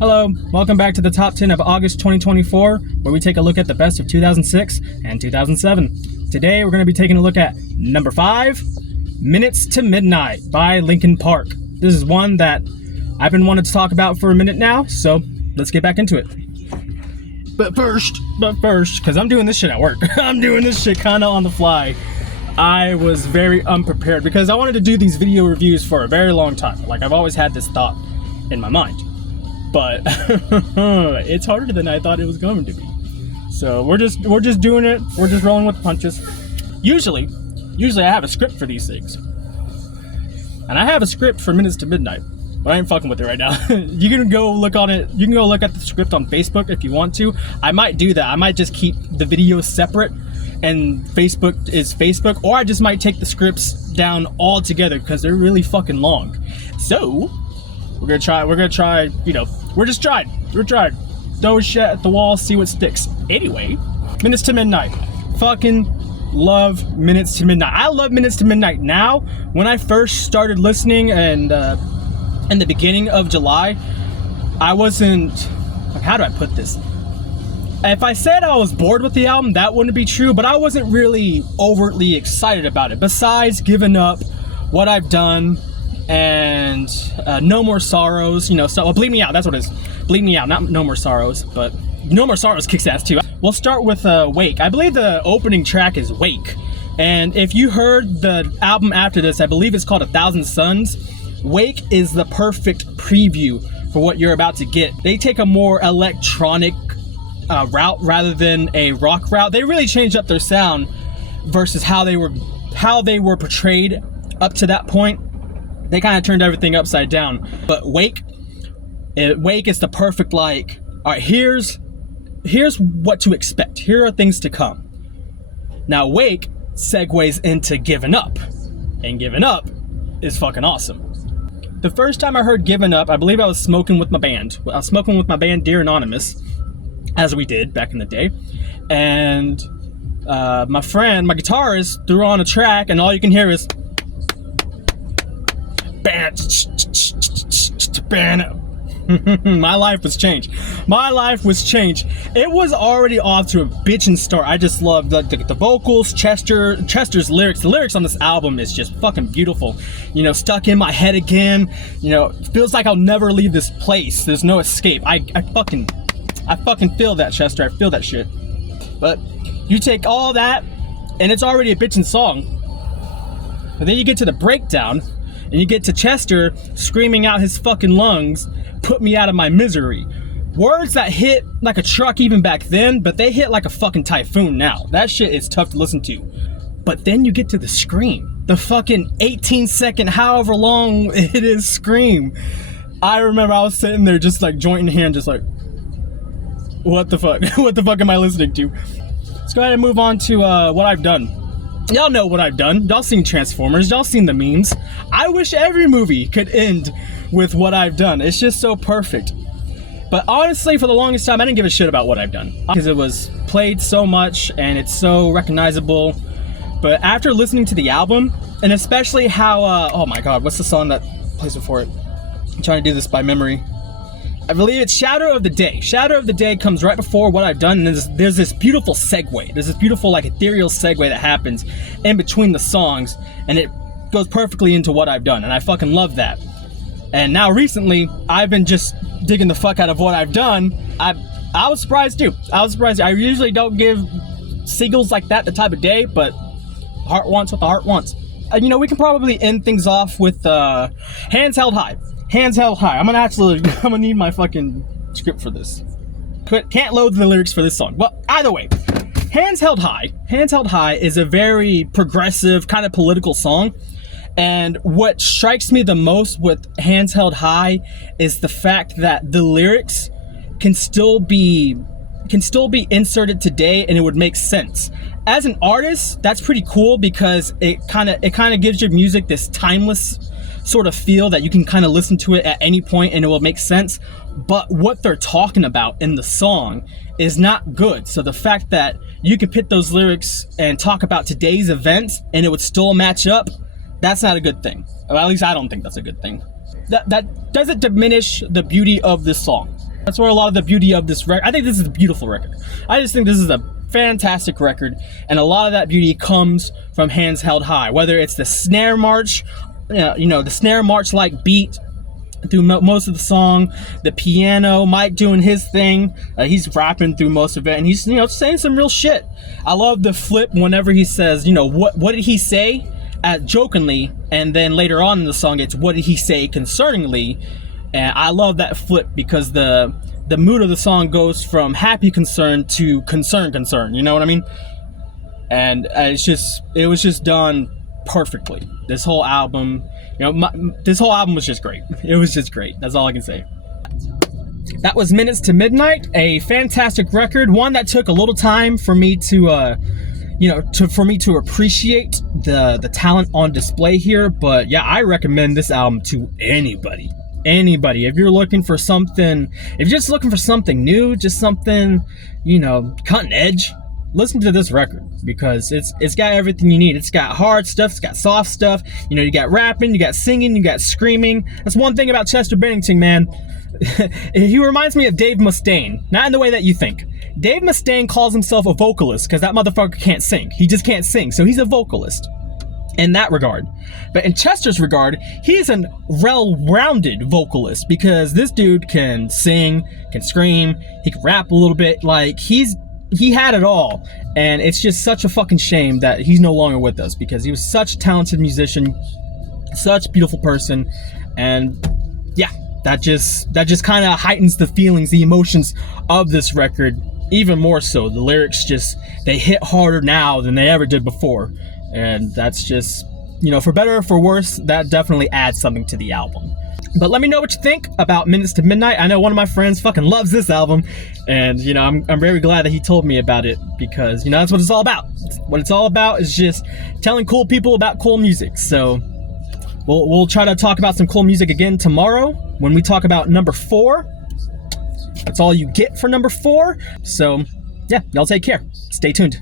Hello, welcome back to the top 10 of August 2024, where we take a look at the best of 2006 and 2007. Today, we're going to be taking a look at number 5, Minutes to Midnight by Linkin Park. This is one that I've been wanting to talk about for a minute now, so let's get back into it. But first, because I'm doing this shit at work. I'm doing this shit kind of on the fly. I was very unprepared because I wanted to do these video reviews for a very long time. Like, I've always had this thought in my mind. But it's harder than I thought it was going to be. So we're just doing it. We're just rolling with the punches. Usually I have a script for these things. And I have a script for Minutes to Midnight, but I ain't fucking with it right now. You can go look on it. You can go look at the script on Facebook if you want to. I might do that. I might just keep the videos separate and Facebook is Facebook, or I just might take the scripts down altogether because they're really fucking long. So we're gonna try, you know, we're trying. Throw shit at the wall, see what sticks. Anyway, Minutes to Midnight. Fucking love Minutes to Midnight. I love Minutes to Midnight now. When I first started listening and in the beginning of July, I wasn't, like, how do I put this? If I said I was bored with the album, that wouldn't be true, but I wasn't really overtly excited about it. Besides Giving Up, What I've Done, and No More Sorrows, you know, so Bleed Me Out, that's what it is. Bleed Me Out, not No More Sorrows, but No More Sorrows kicks ass too. We'll start with Wake. I believe the opening track is Wake, and if you heard the album after this, I believe it's called 1,000 Suns. Wake is the perfect preview for what you're about to get. They take a more electronic route rather than a rock route. They really changed up their sound versus how they were portrayed up to that point. They kind of turned everything upside down. But Wake is the perfect, like, all right, here's what to expect. Here are things to come. Now Wake segues into Giving Up, and Giving Up is fucking awesome. The first time I heard Giving Up, I believe I was smoking with my band. I was smoking with my band Dear Anonymous, as we did back in the day, and my friend, my guitarist, threw on a track, and all you can hear is my life was changed. It was already off to a bitchin' start. I just loved the vocals, Chester's lyrics. The lyrics on this album is just fucking beautiful. You know, Stuck in My Head Again. You know, feels like I'll never leave this place. There's no escape. I fucking feel that, Chester. I feel that shit. But you take all that, and it's already a bitchin' song. But then you get to the breakdown, and you get to Chester screaming out his fucking lungs, "Put me out of my misery." Words that hit like a truck even back then, but they hit like a fucking typhoon now. That shit is tough to listen to. But then you get to the scream. The fucking 18-second, however long it is, scream. I remember I was sitting there just like joint in hand, just like, what the fuck? What the fuck am I listening to? Let's go ahead and move on to What I've Done. Y'all know What I've Done. Y'all seen Transformers. Y'all seen the memes. I wish every movie could end with What I've Done. It's just so perfect. But honestly, for the longest time, I didn't give a shit about What I've Done because it was played so much and it's so recognizable. But after listening to the album, and especially how, oh my god, what's the song that plays before it? I'm trying to do this by memory. I believe it's Shadow of the Day. Shadow of the Day comes right before What I've Done, and there's this beautiful segue. There's this beautiful, like, ethereal segue that happens in between the songs, and it goes perfectly into What I've Done, and I fucking love that. And now recently, I've been just digging the fuck out of What I've Done. I was surprised too. I usually don't give singles like that the type of day, but heart wants what the heart wants. You know, we can probably end things off with Hands Held High. Hands Held High. I'm gonna need my fucking script for this. Can't load the lyrics for this song. Well, either way, Hands Held High is a very progressive, kind of political song. And what strikes me the most with Hands Held High is the fact that the lyrics can still be inserted today and it would make sense. As an artist, that's pretty cool because it kind of gives your music this timeless sort of feel that you can kind of listen to it at any point and it will make sense. But what they're talking about in the song is not good. So the fact that you can put those lyrics and talk about today's events and it would still match up, that's not a good thing. Or at least I don't think that's a good thing. That doesn't diminish the beauty of this song. That's where a lot of the beauty of this record, I think this is a beautiful record. I just think this is a fantastic record, and a lot of that beauty comes from Hands Held High, whether it's the snare march, the snare march like beat through most of the song, the piano, Mike doing his thing, he's rapping through most of it, and he's saying some real shit. I love the flip whenever he says, what did he say, jokingly, and then later on in the song it's what did he say concerningly. And I love that flip because the mood of the song goes from happy concern to concern, you know what I mean? And it was just done perfectly. This whole album, this whole album was just great. It was just great. That's all I can say. That was Minutes to Midnight, a fantastic record, one that took a little time for me to appreciate the talent on display here. But yeah, I recommend this album to anybody. If you're looking for something, if you're just looking for something new, just something, cutting edge, listen to this record, because it's got everything you need. It's got hard stuff, it's got soft stuff, you got rapping, you got singing, you got screaming. That's one thing about Chester Bennington, man. He reminds me of Dave Mustaine, not in the way that you think. Dave Mustaine calls himself a vocalist because that motherfucker can't sing. He just can't sing, so he's a vocalist in that regard. But in Chester's regard, he's a well-rounded vocalist, because this dude can sing, can scream, he can rap a little bit. Like, he had it all, and it's just such a fucking shame that he's no longer with us, because he was such a talented musician, such a beautiful person. And yeah, that just kind of heightens the feelings, the emotions of this record even more so. The lyrics they hit harder now than they ever did before, and that's just, for better or for worse, that definitely adds something to the album. But let me know what you think about Minutes to Midnight. I know one of my friends fucking loves this album, and I'm very glad that he told me about it, because that's what it's all about. What it's all about is just telling cool people about cool music. So we'll try to talk about some cool music again tomorrow when we talk about number 4. That's all you get for number 4. So yeah, y'all take care. Stay tuned.